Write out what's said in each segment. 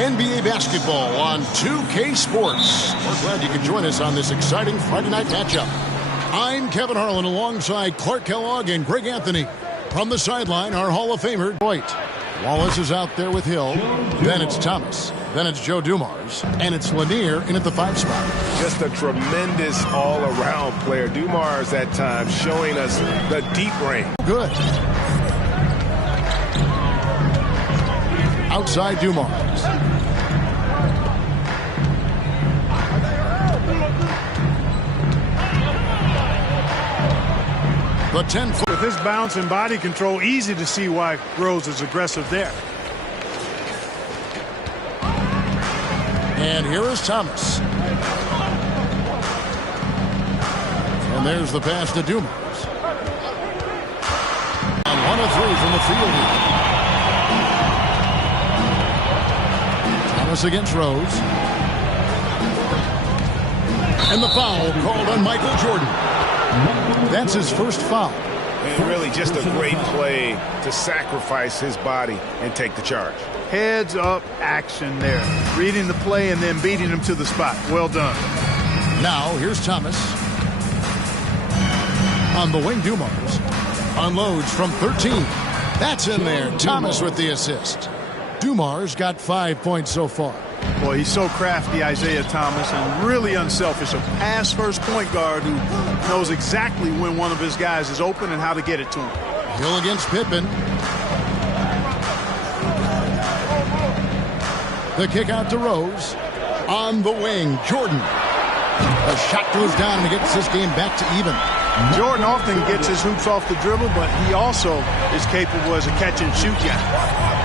NBA basketball on 2K Sports. We're glad you could join us on this exciting Friday night matchup. I'm Kevin Harlan alongside Clark Kellogg and Greg Anthony. From the sideline, our Hall of Famer, White. Wallace is out there with Hill. Then it's Thomas. Then it's Joe Dumars. And it's Lanier in at the 5 spot. Just a tremendous all-around player. Dumars at times showing us the deep range. Good. Outside Dumars. The 10-foot. With his bounce and body control, easy to see why Rose is aggressive there. And here is Thomas. And there's the pass to Dumars. And 1 of 3 from the field here. Thomas against Rose. And the foul called on Michael Jordan. That's his first foul. And really just a great play to sacrifice his body and take the charge. Heads up action there. Reading the play and then beating him to the spot. Well done. Now here's Thomas. On the wing, Dumars unloads from 13. That's in there. Thomas with the assist. Dumars got 5 points so far. Boy, he's so crafty, Isaiah Thomas, and really unselfish. A pass-first point guard who knows exactly when one of his guys is open and how to get it to him. Hill against Pippen. The kick out to Rose. On the wing, Jordan. The shot goes down and gets this game back to even. Jordan often gets his hoops off the dribble, but he also is capable as a catch-and-shoot guy.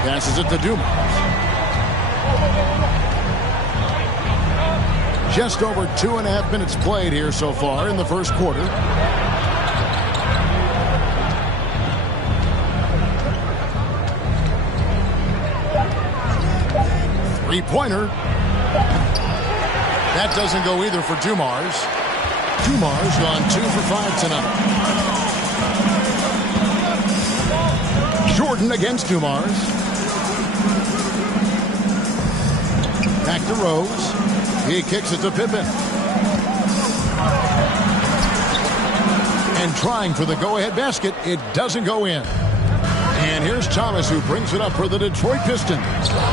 Passes it to Dumars. Just over 2.5 minutes played here so far in the first quarter. Three-pointer. That doesn't go either for Dumars. Dumars gone 2 for 5 tonight. Jordan against Dumars. Back to Rose. He kicks it to Pippen. And trying for the go-ahead basket, it doesn't go in. And here's Thomas, who brings it up for the Detroit Pistons.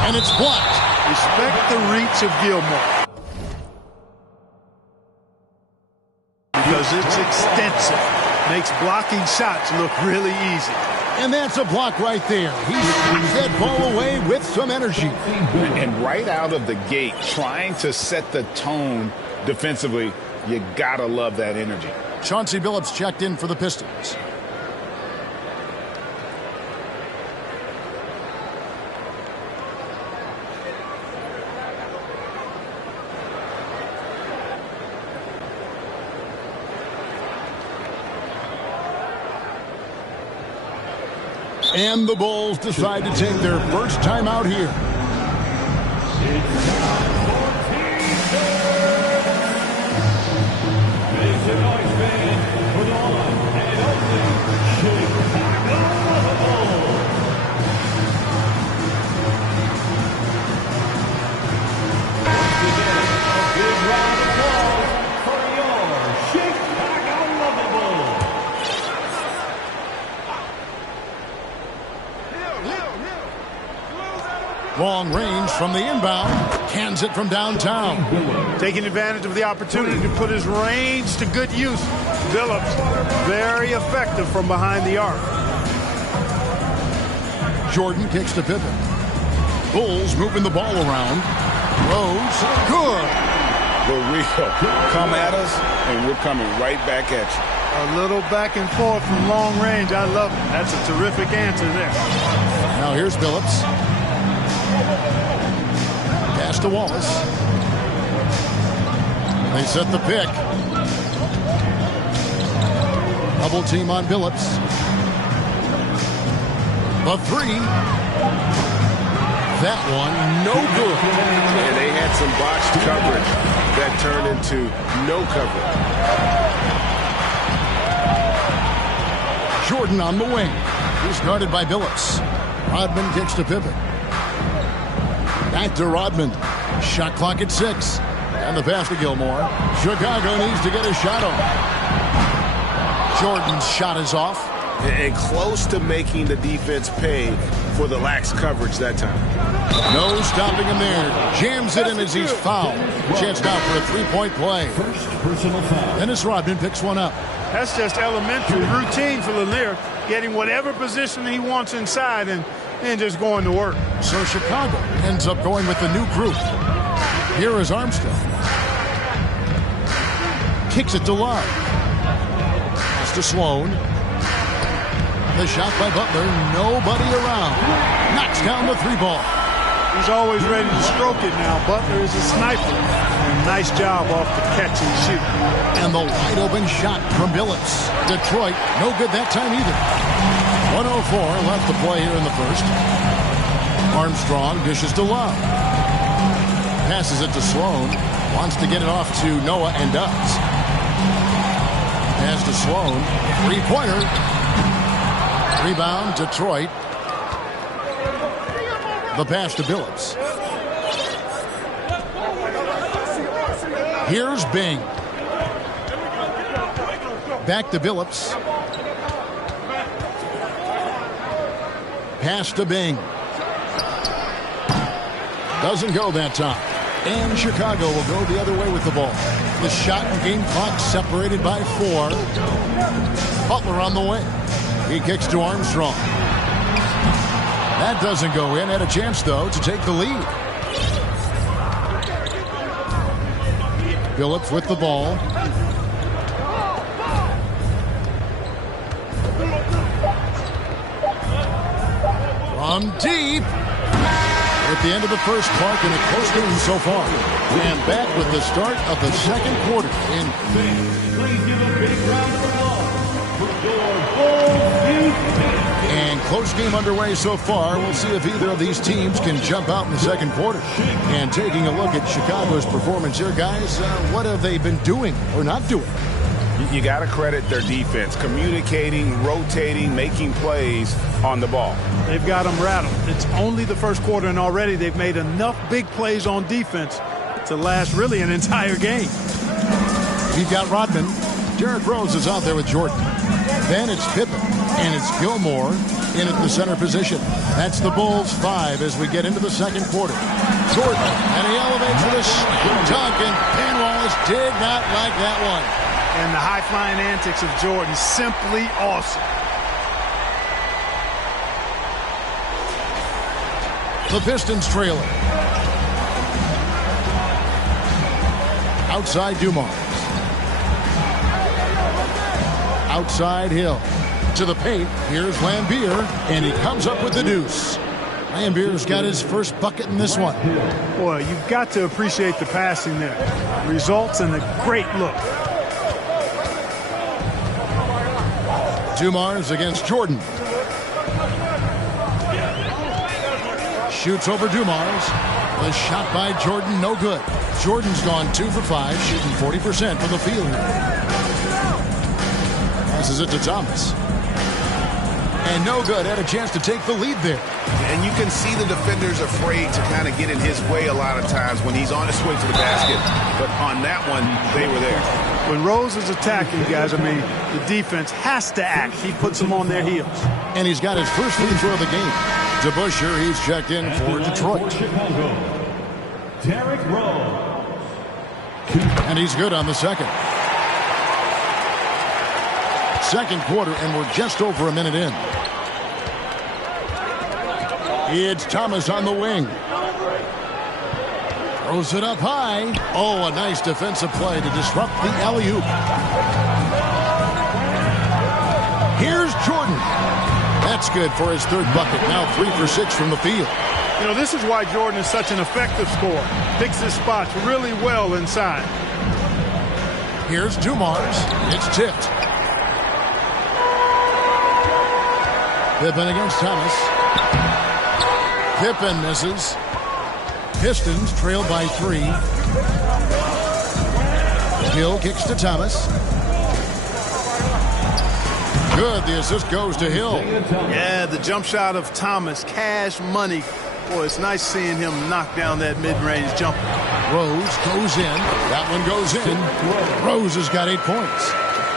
And it's blocked. Respect the reach of Gilmore. Because it's extensive. Makes blocking shots look really easy. And that's a block right there. He swings that ball away with some energy. And right out of the gate, trying to set the tone defensively, you gotta love that energy. Chauncey Billups checked in for the Pistons. And the Bulls decide to take their first time out here. Long range from the inbound. Cans it from downtown. Taking advantage of the opportunity to put his range to good use. Billups, very effective from behind the arc. Jordan kicks to Pippen. Bulls moving the ball around. Rose, good. For real. Come at us, and we're coming right back at you. A little back and forth from long range. I love it. That's a terrific answer there. Now here's Billups. Pass to Wallace. They set the pick. Double team on Billups. The 3. That one, no good. And they had some botched coverage that turned into no coverage. Jordan on the wing. He's guarded by Billups. Rodman kicks to Pippen. Back to Rodman. Shot clock at 6. And the pass to Gilmore. Chicago needs to get a shot on. Jordan's shot is off. And close to making the defense pay for the lax coverage that time. No stopping him there. Jams it in as he's fouled. Chance now for a three-point play. First personal foul. Dennis Rodman picks one up. That's just elementary routine for Lanier, getting whatever position he wants inside and just going to work. So Chicago ends up going with the new group. Here is Armstrong. Kicks it to Love. Pass to Sloan. The shot by Butler. Nobody around. Knocks down the three ball. He's always ready to stroke it now. Butler is a sniper. And nice job off the catch and shoot. And the wide open shot from Billups. Detroit, no good that time either. 1:04 left to play here in the first. Armstrong dishes to Love. Passes it to Sloan. Wants to get it off to Noah and does. Pass to Sloan. Three-pointer. Rebound, Detroit. The pass to Billups. Here's Bing. Back to Billups. Pass to Bing. Doesn't go that time. And Chicago will go the other way with the ball. The shot and game clock separated by 4. Butler on the wing. He kicks to Armstrong. That doesn't go in. Had a chance, though, to take the lead. Billups with the ball. From deep. At the end of the first part in a close game so far. And back with the start of the second quarter. Please give a big round of applause for your And close game underway so far. We'll see if either of these teams can jump out in the second quarter. And taking a look at Chicago's performance here, guys, what have they been doing or not doing? You got to credit their defense, communicating, rotating, making plays on the ball. They've got them rattled. It's only the first quarter, and already they've made enough big plays on defense to last really an entire game. You've got Rodman. Derrick Rose is out there with Jordan. Then it's Pippen, and it's Gilmore in at the center position. That's the Bulls 5 as we get into the second quarter. Jordan, and he elevates with a dunk, and Ken Wallace did not like that one. And the high-flying antics of Jordan, simply awesome. The Pistons trailer. Outside Dumars. Outside Hill. To the paint. Here's Lambier. And he comes up with the deuce. Lambier's got his first bucket in this one. Boy, you've got to appreciate the passing there. Results in a great look. Dumars against Jordan. Shoots over Dumars. The shot by Jordan, no good. Jordan's gone 2 for 5, shooting 40% from the field. Passes it to Thomas. And no good. Had a chance to take the lead there. And you can see the defenders afraid to kind of get in his way a lot of times when he's on his way to the basket. But on that one, they were there. When Rose is attacking, guys, the defense has to act. He puts them on their heels. And he's got his first free throw of the game. To Busher, he's checked in for Detroit. Chicago, Derrick Rose. And he's good on the second. Second quarter, and we're just over a minute in. It's Thomas on the wing. Throws it up high. Oh, a nice defensive play to disrupt the alley-oop. Here's Jordan. That's good for his third bucket. Now 3 for 6 from the field. You know, this is why Jordan is such an effective scorer. Picks his spots really well inside. Here's Dumars. It's tipped. Pippen against Thomas. Pippen misses. Pistons trail by 3. Hill kicks to Thomas. Good. The assist goes to Hill. Yeah, the jump shot of Thomas, cash money. Boy, it's nice seeing him knock down that mid-range jumper. Rose goes in. That one goes in. Rose has got 8 points.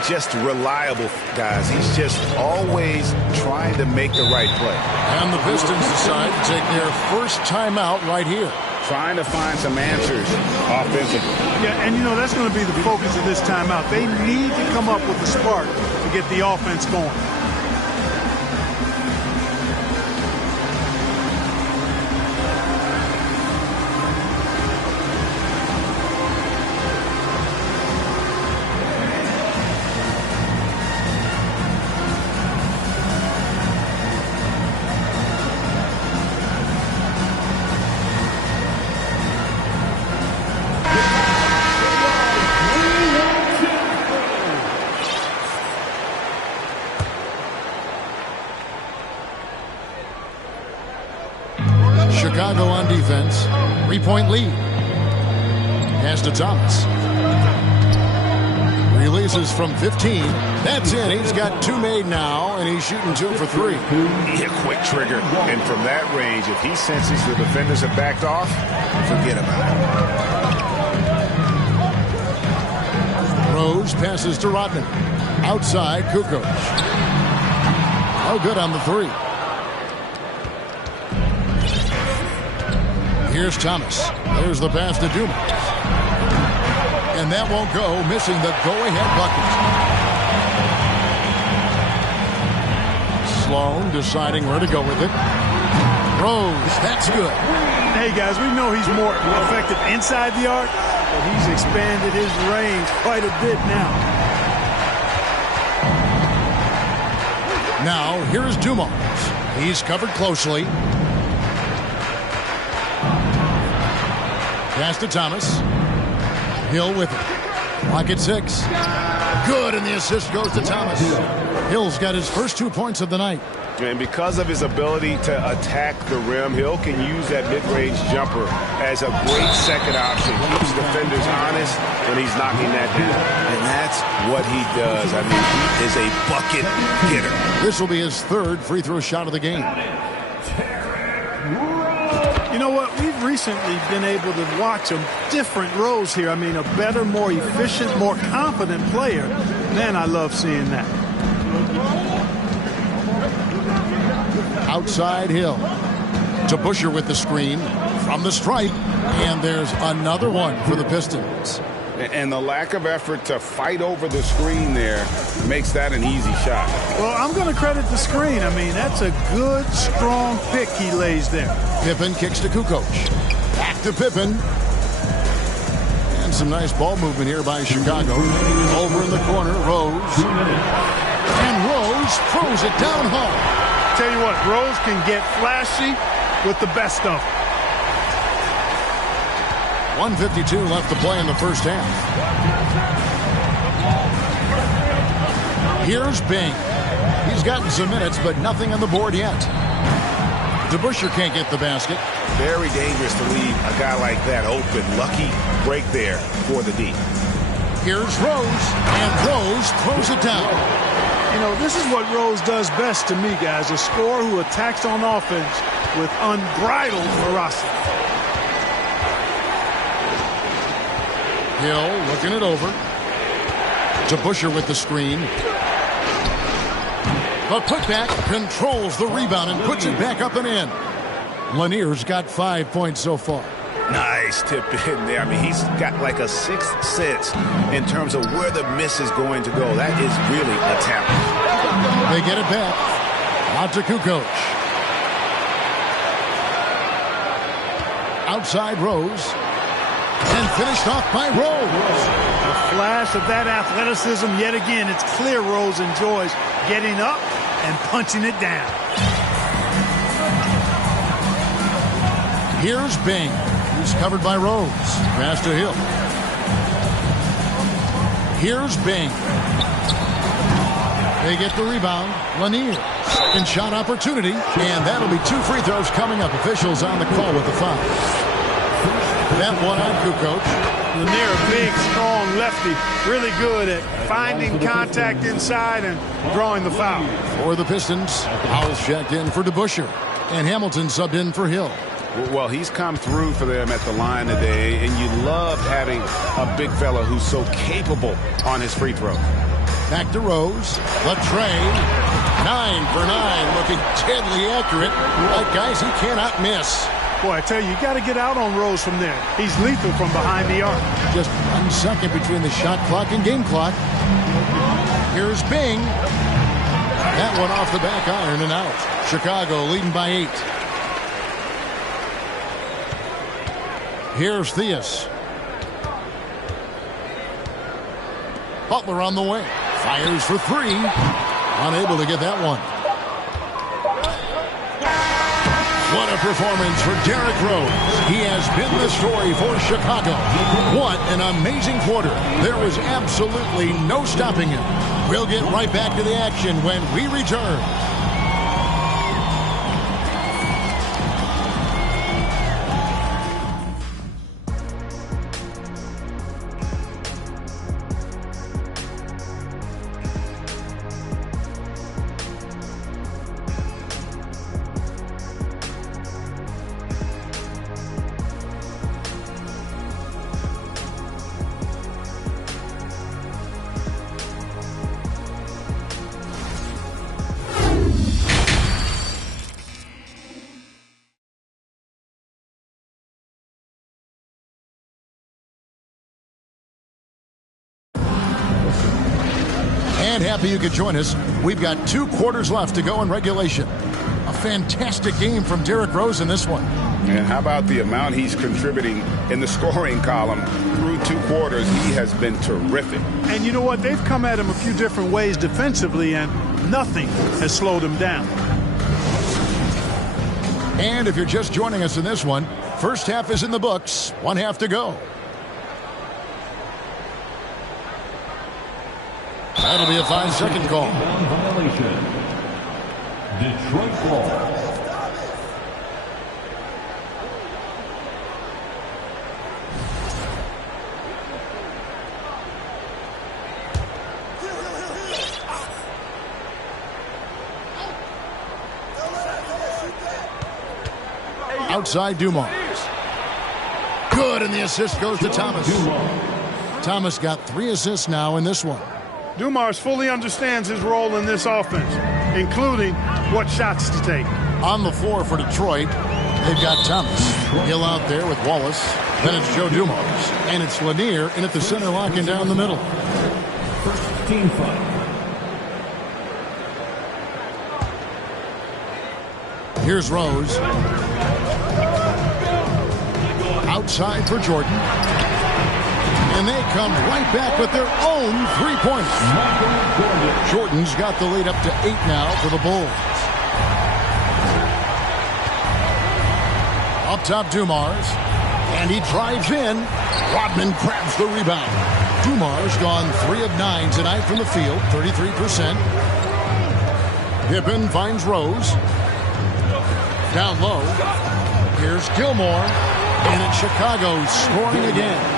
Just reliable, guys. He's just always trying to make the right play. And the Pistons decide to take their first timeout right here. Trying to find some answers offensively. Yeah, and that's going to be the focus of this timeout. They need to come up with a spark to get the offense going. Chicago on defense. 3-point lead. Pass to Thomas. Releases from 15. That's in. He's got 2 made now, and he's shooting 2 for 3. A quick trigger. And from that range, if he senses the defenders have backed off, forget about it. Rose passes to Rodman. Outside, Kukoc. Oh, good on the 3. Here's Thomas. There's the pass to Dumas. And that won't go, missing the go-ahead bucket. Sloan deciding where to go with it. Rose, that's good. Hey, guys, we know he's more effective inside the arc, but he's expanded his range quite a bit now. Now, here's Dumas. He's covered closely. Pass to Thomas. Hill with it. Clock at 6. Good, and the assist goes to Thomas. Hill's got his first 2 points of the night. And because of his ability to attack the rim, Hill can use that mid-range jumper as a great second option. Keeps defenders honest when he's knocking that down. And that's what he does. I mean, he is a bucket getter. This will be his 3rd free throw shot of the game. You know what? We've recently been able to watch a different Rose here. I mean, a better, more efficient, more confident player. Man, I love seeing that. Outside Hill. To Busher with the screen. From the stripe. And there's another one for the Pistons. And the lack of effort to fight over the screen there makes that an easy shot. Well, I'm going to credit the screen. I mean, that's a good, strong pick he lays there. Pippen kicks to Kukoc. Back to Pippen. And some nice ball movement here by Chicago. Over in the corner, Rose. And Rose throws it down hard. Tell you what, Rose can get flashy with the best of them. 1:52 left to play in the first half. Here's Bing. He's gotten some minutes, but nothing on the board yet. DeBusschere can't get the basket. Very dangerous to leave a guy like that open. Lucky break there for the D. Here's Rose, and Rose throws it down. You know, this is what Rose does best to me, guys. A scorer who attacks on offense with unbridled ferocity. Hill looking it over. DeBusschere with the screen. The putback controls the rebound and puts it back up and in. Lanier's got 5 points so far. Nice tip in there. I mean, he's got like a sixth sense in terms of where the miss is going to go. That is really a talent. They get it back. Out to Kukoc. Outside Rose. And finished off by Rose. A flash of that athleticism yet again. It's clear Rose enjoys getting up and punching it down. Here's Bing. He's covered by Rose. Pass to Hill. Here's Bing. They get the rebound. Lanier. Second shot opportunity. And that'll be 2 free throws coming up. Officials on the call with the foul. That one on Kukoc. Lanier, a big, strong lefty. Really good at finding contact inside and drawing the foul. For the Pistons, Howell's checked in for DeBusschere. And Hamilton subbed in for Hill. Well, he's come through for them at the line today, and you love having a big fella who's so capable on his free throw. Back to Rose. Latrey. 9 for 9. Looking deadly accurate. Like guys he cannot miss. Boy, I tell you, you got to get out on Rose from there. He's lethal from behind the arc. Just 1 second between the shot clock and game clock. Here's Bing. That one off the back iron and out. Chicago leading by 8. Here's Theus. Butler on the wing. Fires for 3. Unable to get that one. What a performance for Derrick Rose. He has been the story for Chicago. What an amazing quarter. There was absolutely no stopping him. We'll get right back to the action when we return. And happy you could join us. We've got 2 quarters left to go in regulation. A fantastic game from Derrick Rose in this one. And how about the amount he's contributing in the scoring column through 2 quarters? He has been terrific. And you know what? They've come at him a few different ways defensively, and nothing has slowed him down. And if you're just joining us in this one, first half is in the books. 1 half to go. That'll be a 5-second call. Violation. Detroit ball. Outside Dumars. Good, and the assist goes to Thomas. Thomas got 3 assists now in this one. Dumars fully understands his role in this offense, including what shots to take. On the floor for Detroit, they've got Thomas. Hill out there with Wallace. Then it's Joe Dumars. And it's Lanier in at the center, locking down the middle. First team fight. Here's Rose. Outside for Jordan. And they come right back with their own 3-pointer. Jordan's got the lead up to 8 now for the Bulls. Up top, Dumars. And he drives in. Rodman grabs the rebound. Dumars gone 3 of 9 tonight from the field, 33%. Pippen finds Rose. Down low. Here's Gilmore. And it's Chicago scoring again.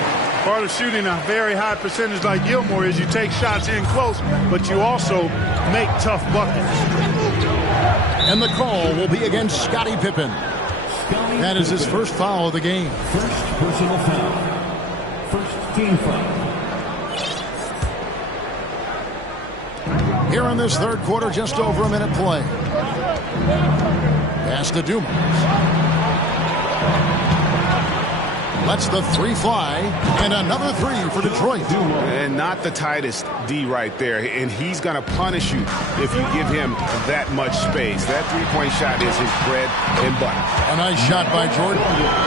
Part of shooting a very high percentage like Gilmore is you take shots in close, but you also make tough buckets. And the call will be against Scottie Pippen. That is his first foul of the game. First personal foul. First team foul. Here in this third quarter, just over a minute play. Pass to Dumars. Lets the 3 fly, and another 3 for Detroit. And not the tightest D right there, and he's going to punish you if you give him that much space. That 3-point shot is his bread and butter. A nice shot by Jordan.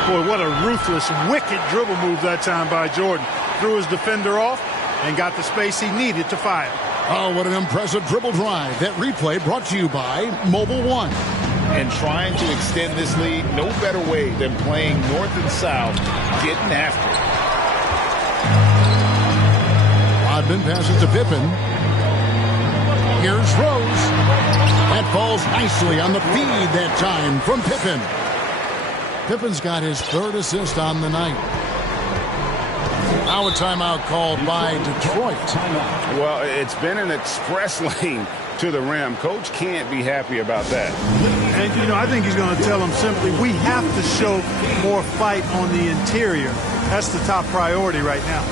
Boy, what a ruthless, wicked dribble move that time by Jordan. Threw his defender off and got the space he needed to fire. Oh, what an impressive dribble drive. That replay brought to you by Mobile One. And trying to extend this lead, no better way than playing north and south, getting after it. Rodman passes to Pippen. Here's Rose. That falls nicely on the feed that time from Pippen. Pippen's got his 3rd assist on the night. Now a timeout called by Detroit. Well, it's been an express lane to the rim. Coach can't be happy about that. And, you know, I think he's going to tell them simply, we have to show more fight on the interior. That's the top priority right now.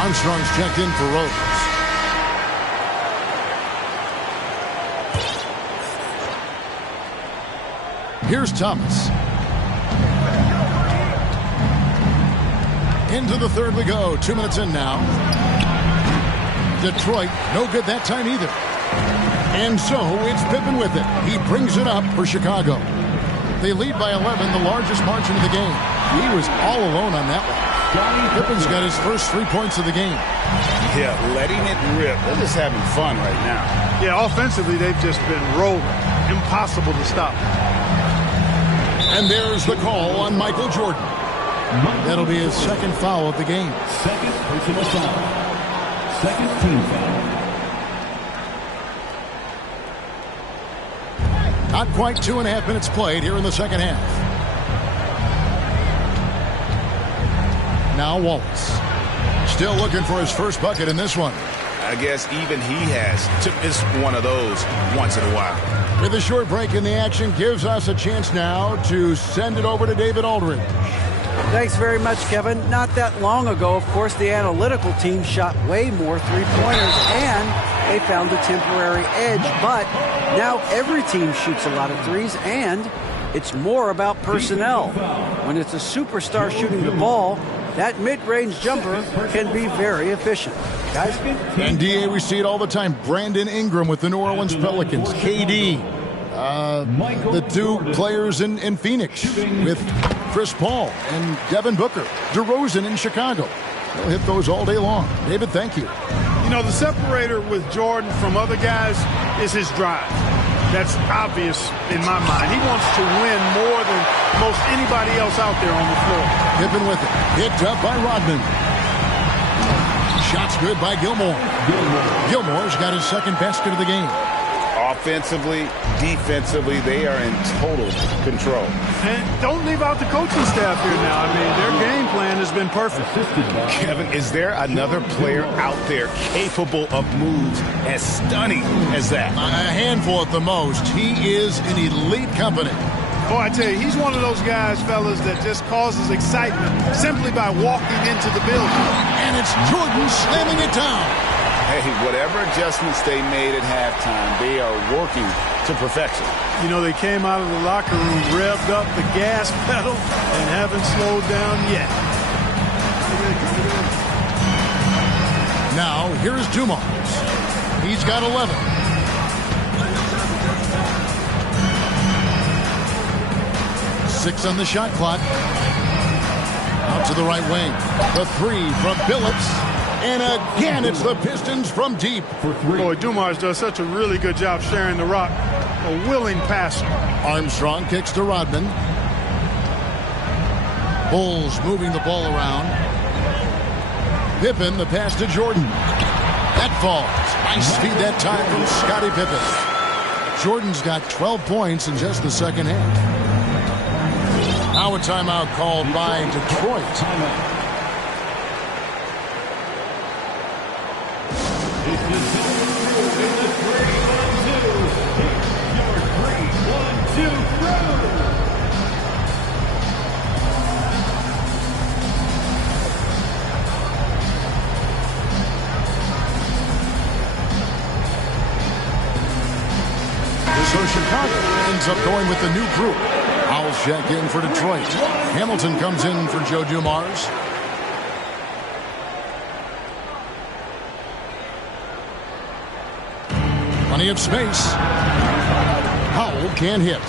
Armstrong's checked in for Rose. Here's Thomas. Into the third we go. 2 minutes in now. Detroit, no good that time either. And so it's Pippen with it. He brings it up for Chicago. They lead by 11, the largest margin of the game. He was all alone on that one. Pippen's got his first 3 points of the game. Yeah, letting it rip. They're just having fun right now. Yeah, offensively, they've just been rolling. Impossible to stop. And there's the call on Michael Jordan. That'll be his second foul of the game. Second personal foul. Second team foul. Not quite 2.5 minutes played here in the second half. Now Wallace. Still looking for his first bucket in this one. I guess even he has to miss one of those once in a while. With a short break in the action, gives us a chance now to send it over to David Aldridge. Thanks very much, Kevin. Not that long ago, of course, the analytical team shot way more three-pointers, and they found a temporary edge. But now every team shoots a lot of threes, and it's more about personnel. When it's a superstar shooting the ball, that mid-range jumper can be very efficient. Guys? And DA, we see it all the time. Brandon Ingram with the New Orleans Pelicans. KD. The two players in Phoenix with Chris Paul and Devin Booker. DeRozan in Chicago. They'll hit those all day long. David, thank you. You know, the separator with Jordan from other guys is his drive. That's obvious in my mind. He wants to win more than most anybody else out there on the floor. Pippen with it. Picked up by Rodman. Shots good by Gilmore. Gilmore's got his second basket of the game. Offensively, defensively, they are in total control. And don't leave out the coaching staff here now. I mean, their game plan has been perfect. Kevin, is there another player out there capable of moves as stunning as that? A handful at the most. He is in elite company. Boy, I tell you, he's one of those guys, fellas, that just causes excitement simply by walking into the building. And it's Jordan slamming it down. Hey, whatever adjustments they made at halftime, they are working to perfection. You know, they came out of the locker room, revved up the gas pedal, and haven't slowed down yet. Now, here's Dumars. He's got 11. Six on the shot clock. Out to the right wing. The three from Billups. And again, it's the Pistons from deep. Boy, Dumars does such a really good job sharing the rock. A willing passer. Armstrong kicks to Rodman. Bulls moving the ball around. Pippen, the pass to Jordan. That falls. Nice feed that time from Scottie Pippen. Jordan's got 12 points in just the second half. Now a timeout called by Detroit. So Chicago ends up going with the new group. Howell's check in for Detroit. Hamilton comes in for Joe Dumars. Plenty of space. Howell can't hit.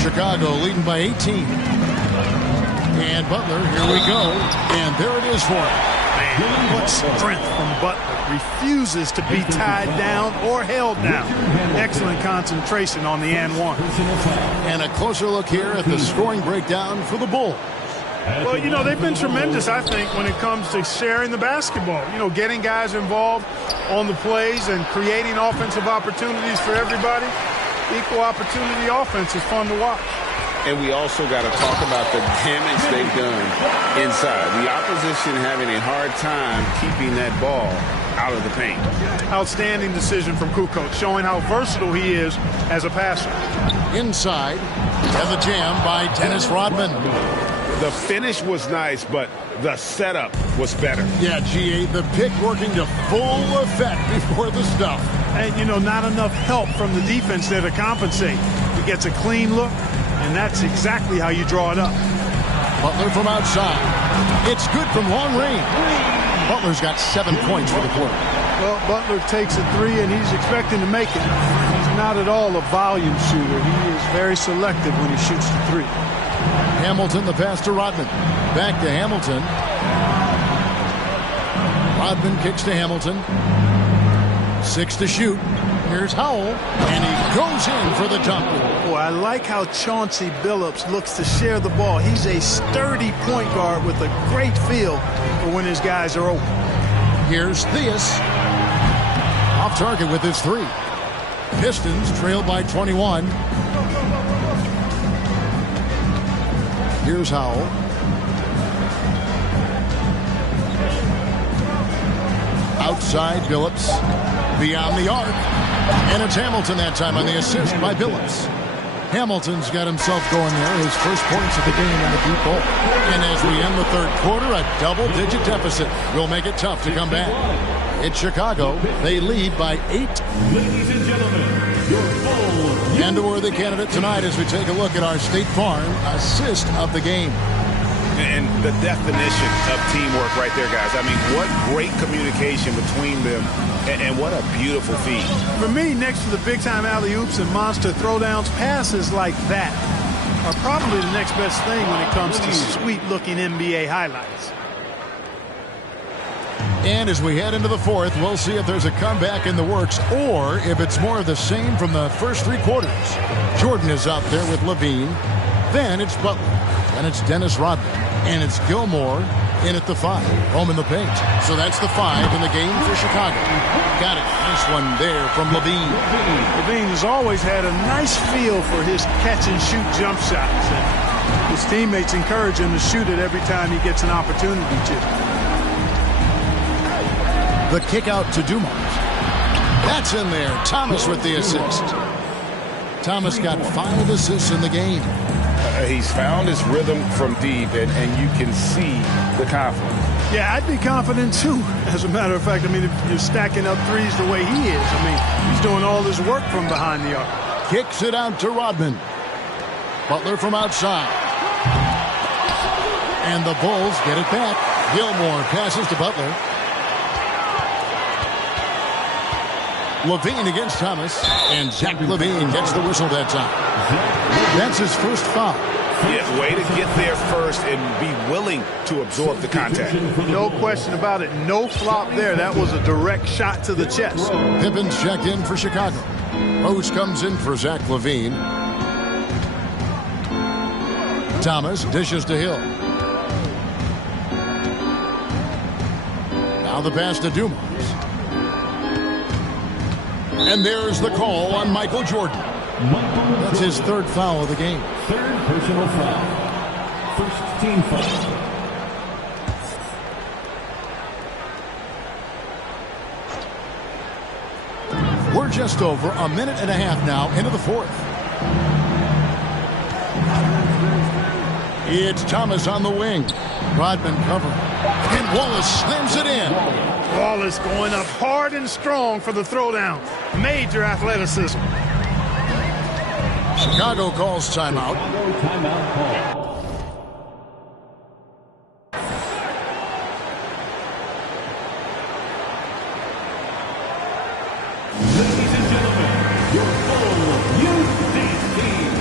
Chicago leading by 18. And Butler, here we go. And there it is for him. man, what strength from Butler. Refuses to be tied down or held down. Excellent concentration on the and one. And a closer look here at the scoring breakdown for the Bulls. Well, you know, they've been tremendous, I think, when it comes to sharing the basketball. You know, getting guys involved on the plays and creating offensive opportunities for everybody. Equal opportunity offense is fun to watch. And we also got to talk about the damage they've done inside. The opposition having a hard time keeping that ball out of the paint. Outstanding decision from Kukoc, showing how versatile he is as a passer. Inside, and the jam by Dennis Rodman. The finish was nice, but the setup was better. Yeah, GA, the pick working to full effect before the stuff. And, you know, not enough help from the defense there to compensate. He gets a clean look, and that's exactly how you draw it up. Butler from outside. It's good from long range. Butler's got 7 points for the quarter. Well, Butler takes a three, and he's expecting to make it. He's not at all a volume shooter. He is very selective when he shoots the three. Hamilton, the pass to Rodman. Back to Hamilton. Rodman kicks to Hamilton. 6 to shoot. Here's Howell, and he goes in for the dunk. Boy, I like how Chauncey Billups looks to share the ball. He's a sturdy point guard with a great feel for when his guys are open. Here's Theus. Off target with his three. Pistons trail by 21. Here's Howell. Outside Billups. Beyond the arc. And it's Hamilton that time on the assist by Billups. Hamilton's got himself going there. His first points of the game in the deep ball. And as we end the third quarter, a double-digit deficit will make it tough to come back. It's Chicago. They lead by 8. Ladies and gentlemen, your Bulls. And a worthy candidate tonight as we take a look at our State Farm assist of the game. And the definition of teamwork right there, guys. I mean, what great communication between them, and what a beautiful feed. For me, next to the big-time alley-oops and monster throwdowns, passes like that are probably the next best thing when it comes to sweet-looking NBA highlights. And as we head into the fourth, we'll see if there's a comeback in the works or if it's more of the same from the first 3 quarters. Jordan is out there with Levine. Then it's Butler. Then it's Dennis Rodman. And it's Gilmore in at the 5. Home in the paint. So that's the 5 in the game for Chicago. Got it. Nice one there from Levine. Levine has always had a nice feel for his catch-and-shoot jump shots. And his teammates encourage him to shoot it every time he gets an opportunity to. The kick out to Dumars. That's in there. Thomas with the assist. Thomas got 5 assists in the game. He's found his rhythm from deep, and you can see the confidence. Yeah, I'd be confident too. As a matter of fact, I mean, if you're stacking up threes the way he is, I mean, he's doing all his work from behind the arc. Kicks it out to Rodman. Butler from outside. And the Bulls get it back. Gilmore passes to Butler. Levine against Thomas, and Zach Levine gets the whistle that time. That's his first foul. Yeah, way to get there first and be willing to absorb the contact. No question about it. No flop there. That was a direct shot to the chest. Pippins checked in for Chicago. Rose comes in for Zach Levine. Thomas dishes to Hill. Now the pass to Dumars. And there's the call on Michael Jordan. That's his 3rd foul of the game. 3rd personal foul. First team foul. We're just over a minute and a half now into the 4th. It's Thomas on the wing. Rodman covering. And Wallace slams it in. Wallace going up hard and strong for the throwdown. Major athleticism. Chicago calls timeout. Timeout call. Ladies and gentlemen, your full youth team.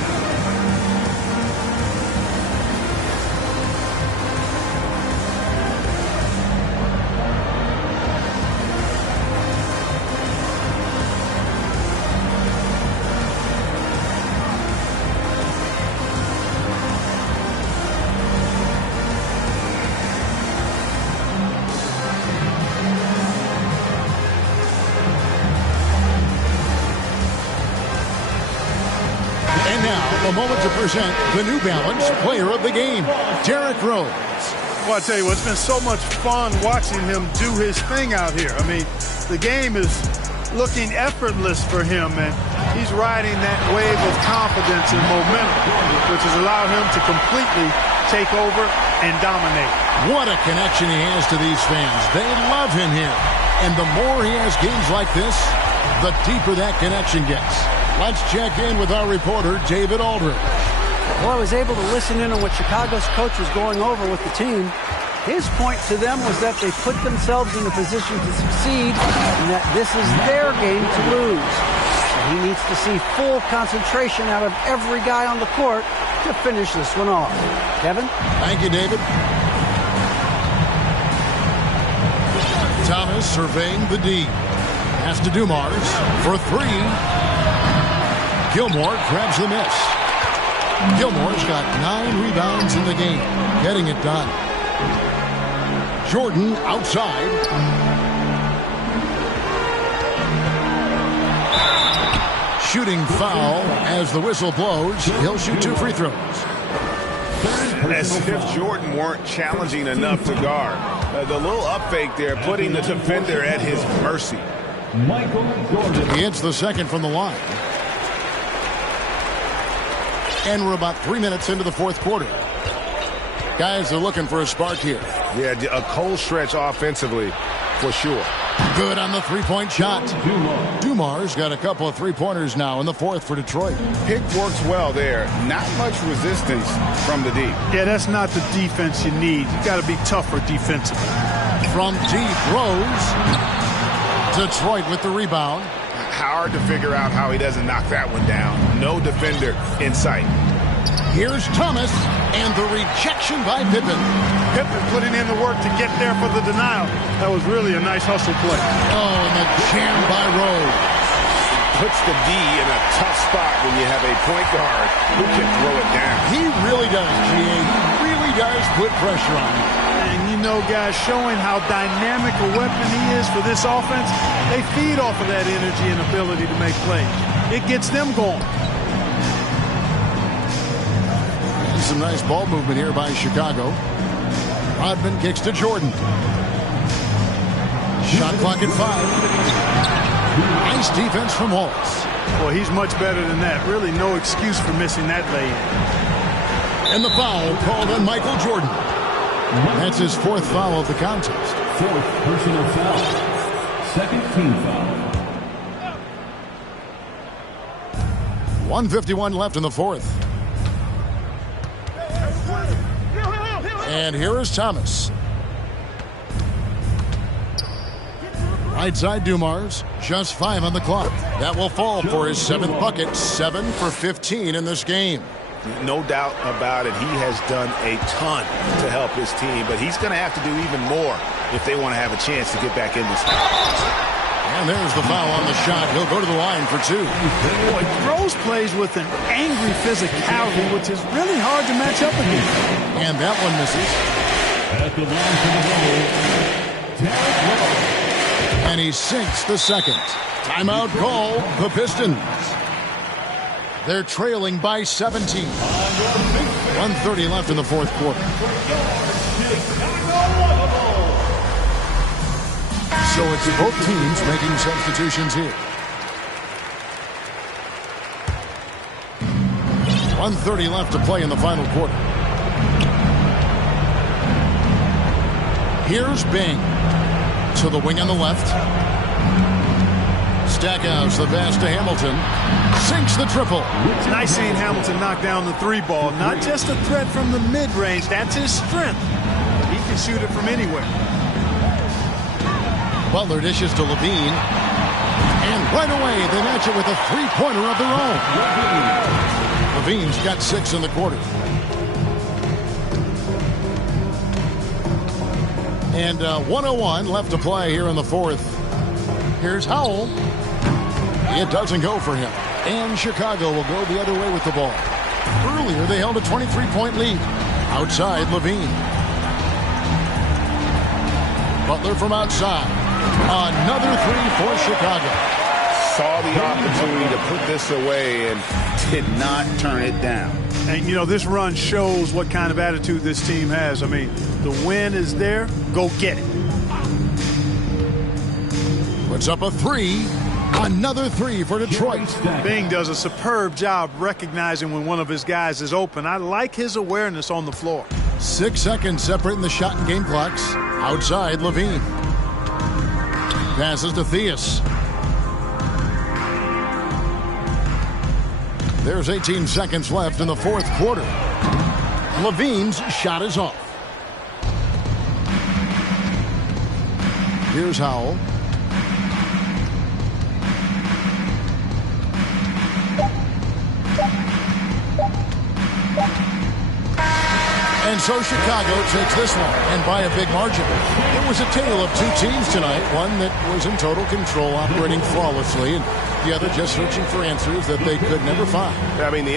a moment to present the New Balance Player of the Game, Derrick Rose. Well, I tell you what, it's been so much fun watching him do his thing out here. I mean, the game is looking effortless for him, and he's riding that wave of confidence and momentum, which has allowed him to completely take over and dominate. What a connection he has to these fans. They love him here. And the more he has games like this, the deeper that connection gets. Let's check in with our reporter, David Aldridge. Well, I was able to listen in on what Chicago's coach was going over with the team. His point to them was that they put themselves in a position to succeed and that this is their game to lose. So he needs to see full concentration out of every guy on the court to finish this one off. Kevin? Thank you, David. Thomas surveying the D. Pass to Dumars for three. Gilmore grabs the miss. Gilmore's got 9 rebounds in the game, getting it done. Jordan outside. Shooting foul as the whistle blows. He'll shoot 2 free throws. As if Jordan weren't challenging enough to guard. The little up fake there, putting the defender at his mercy. Michael Jordan. He hits the second from the line. And we're about 3 minutes into the fourth quarter. Guys are looking for a spark here. Yeah, a cold stretch offensively, for sure. Good on the three-point shot. Dumars got a couple of three-pointers now in the fourth for Detroit. Pick works well there. Not much resistance from the D. Yeah, that's not the defense you need. You got to be tougher defensively. From deep, Rose. Detroit with the rebound. Hard to figure out how he doesn't knock that one down. No defender in sight. Here's Thomas, and the rejection by Pippen. Pippen putting in the work to get there for the denial. That was really a nice hustle play. Oh, and the jam by Rose. Puts the D in a tough spot when you have a point guard who can throw it down. He really does, G.A. He really does put pressure on him. And you know, guys, showing how dynamic a weapon he is for this offense, they feed off of that energy and ability to make plays. It gets them going. Some nice ball movement here by Chicago. Rodman kicks to Jordan. Shot clock at 5. Nice defense from Wallace. Well, he's much better than that. Really no excuse for missing that lay-in. And the foul called on Michael Jordan. That's his 4th foul of the contest. 4th personal foul. 2nd team foul. 1:51 left in the 4th. And here is Thomas. Right side Dumars. Just 5 on the clock. That will fall for his 7th bucket. 7 for 15 in this game. No doubt about it. He has done a ton to help his team, but he's going to have to do even more if they want to have a chance to get back in this game. And there's the foul on the shot. He'll go to the line for 2. Boy, Rose plays with an angry physicality, which is really hard to match up against. And that one misses. At the line for the goal, Derrick Rose. And he sinks the second. Timeout call, the Pistons. They're trailing by 17. 1:30 left in the fourth quarter. So it's both teams making substitutions here. 1:30 left to play in the final quarter. Here's Bing to the wing on the left. Stackhouse, the pass to Hamilton. Sinks the triple. It's nice seeing Hamilton knock down the 3 ball. Not just a threat from the mid-range. That's his strength. He can shoot it from anywhere. Butler dishes to Levine. And right away, they match it with a 3-pointer of their own. Levine's got 6 in the quarter. And 1:01 left to play here in the fourth. Here's Howell. It doesn't go for him. And Chicago will go the other way with the ball. Earlier, they held a 23-point lead. Outside, Levine. Butler from outside. Another 3 for Chicago. saw the opportunity to put this away and did not turn it down. And, you know, this run shows what kind of attitude this team has. I mean, the win is there. Go get it. Puts up a three. Another three for Detroit. Bing does a superb job recognizing when one of his guys is open. I like his awareness on the floor. 6 seconds separating the shot and game clocks. Outside, Levine. Passes to Theus. There's 18 seconds left in the fourth quarter. Levine's shot is off. Here's Howell. And so Chicago takes this one, and by a big margin. It was a tale of two teams tonight, one that was in total control, operating flawlessly, and the other just searching for answers that they could never find. I mean, the